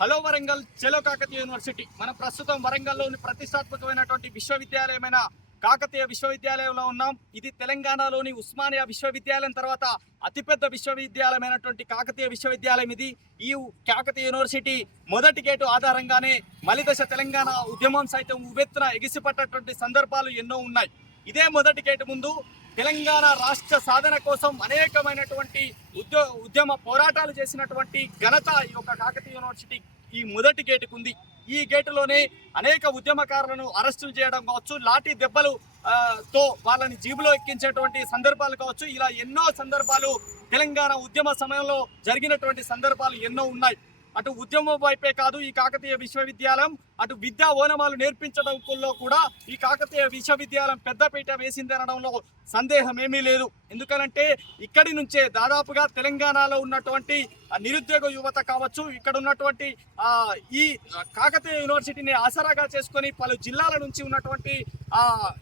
Hello Warangal చెలో Kakatiya university. మన ప్రస్తుతం వరంగల్లోని ప్రతిష్టాత్మకమైనటువంటి విశ్వవిద్యాలయమైన కాకతీయ విశ్వవిద్యాలయంలో ఉన్నాం. ఇది తెలంగాణలోని ఉస్మానియా విశ్వవిద్యాలయం తర్వాత అతిపెద్ద విశ్వవిద్యాలయమైనటువంటి కాకతీయ విశ్వవిద్యాలయం ఇది. ఈ కాకతీయ యూనివర్సిటీ మొదటి గేటు ఆధారంగానే మలిదశ తెలంగాణ ఉద్యమం సైతం ఉవెత్తున ఎగిసిపట్టేటువంటి సందర్భాలు ఎన్నో ఉన్నాయి. ఇదే మొదటి గేటు ముందు తెలంగాణ రాష్ట్ర సాధన కోసం అనేకమైనటువంటి ఉద్యో ఉద్యమ పోరాటాలు చేసినటువంటి ఘనత ఈ యొక్క కాకతీయ యూనివర్సిటీ ఈ మొదటి గేటుకు ఉంది ఈ గేటులోనే అనేక ఉద్యమకారులను అరెస్టులు చేయడం కావచ్చు లాఠీ దెబ్బలు తో వాళ్ళని జీబులో ఎక్కించేటువంటి సందర్భాలు కావచ్చు. ఇలా ఎన్నో సందర్భాలు తెలంగాణ ఉద్యమ సమయంలో జరిగినటువంటి సందర్భాలు ఎన్నో ఉన్నాయి. అటు ఉద్యమం వైపే కాదు ఈ కాకతీయ విశ్వవిద్యాలయం అటు విద్యా ఓనమాలు నేర్పించడంలో కూడా ఈ కాకతీయ విశ్వవిద్యాలయం పెద్దపీట వేసిందనడంలో సందేహం ఏమీ లేదు. ఎందుకనంటే ఇక్కడి నుంచే దాదాపుగా తెలంగాణలో ఉన్నటువంటి నిరుద్యోగ యువత కావచ్చు ఇక్కడ ఉన్నటువంటి ఈ కాకతీయ యూనివర్సిటీని ఆసరాగా చేసుకొని పలు జిల్లాల నుంచి ఉన్నటువంటి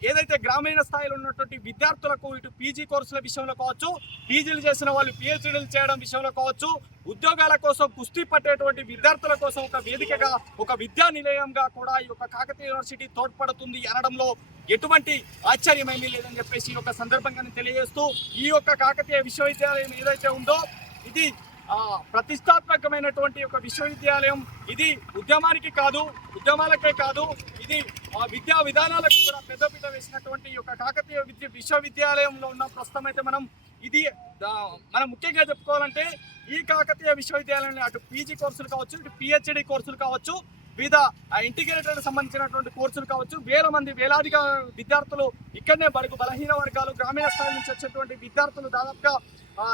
ఏదైతే గ్రామీణ స్థాయిలో ఉన్నటువంటి విద్యార్థులకు ఇటు పీజీ కోర్సుల విషయంలో కావచ్చు పీజీలు చేసిన వాళ్ళు పిహెచ్డీలు చేయడం విషయంలో కావచ్చు ఉద్యోగాల కోసం కుస్తీ పట్టేటువంటి విద్యార్థుల కోసం ఒక వేదికగా ఒక విద్యా నిలయంగా కూడా ఈ యొక్క కాకతీయ యూనివర్సిటీ తోడ్పడుతుంది అనడంలో ఎటువంటి ఆశ్చర్యమేమీ లేదని చెప్పేసి ఈ యొక్క సందర్భంగా తెలియజేస్తూ ఈ యొక్క కాకతీయ విశ్వవిద్యాలయం ఏదైతే ఉందో ఇది ప్రతిష్టాత్మకమైనటువంటి ఒక విశ్వవిద్యాలయం ఇది ఉద్యమానికి కాదు ఉద్యమాలకే కాదు ఇది ఆ, విద్యా విధానాలకు కూడా పెద్దపీట వేసినటువంటి ఒక యొక్క కాకతీయ విద్య విశ్వవిద్యాలయంలో ఉన్న ప్రస్తుతం అయితే మనం ఇది మనం ముఖ్యంగా చెప్పుకోవాలంటే ఈ కాకతీయ విశ్వవిద్యాలయంలో అటు పీజీ కోర్సులు కావచ్చు ఇటు పిహెచ్డి కోర్సులు కావచ్చు వివిధ ఇంటిగ్రేటెడ్ సంబంధించినటువంటి కోర్సులు కావచ్చు. వేల మంది వేలాదిగా విద్యార్థులు ఇక్కడనే బడుగు బలహీన వర్గాలు గ్రామీణ స్థాయి నుంచి వచ్చేటువంటి విద్యార్థులు దాదాపుగా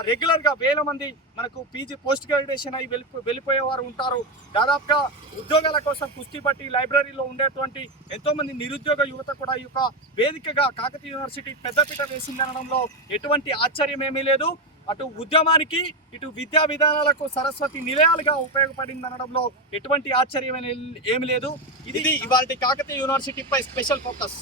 రెగ్యులర్గా వేల మంది మనకు పీజీ పోస్ట్ గ్రాడ్యుయేషన్ అయి వెళ్ళి వెళ్ళిపోయేవారు ఉంటారు. దాదాపుగా ఉద్యోగాల కోసం కుస్తీ పట్టి లైబ్రరీలో ఉండేటువంటి ఎంతోమంది నిరుద్యోగ యువత కూడా ఈ యొక్క వేదికగా కాకతీయ యూనివర్సిటీ పెద్దపీట వేసిందనడంలో ఎటువంటి ఆశ్చర్యం ఏమీ లేదు. అటు ఉద్యమానికి ఇటు విద్యా విధానాలకు సరస్వతి నిలయాలుగా ఉపయోగపడింది అనడంలో ఎటువంటి ఆశ్చర్యం ఏమీ లేదు. ఇది ఇవాళ కాకతీయ యూనివర్సిటీపై స్పెషల్ ఫోకస్.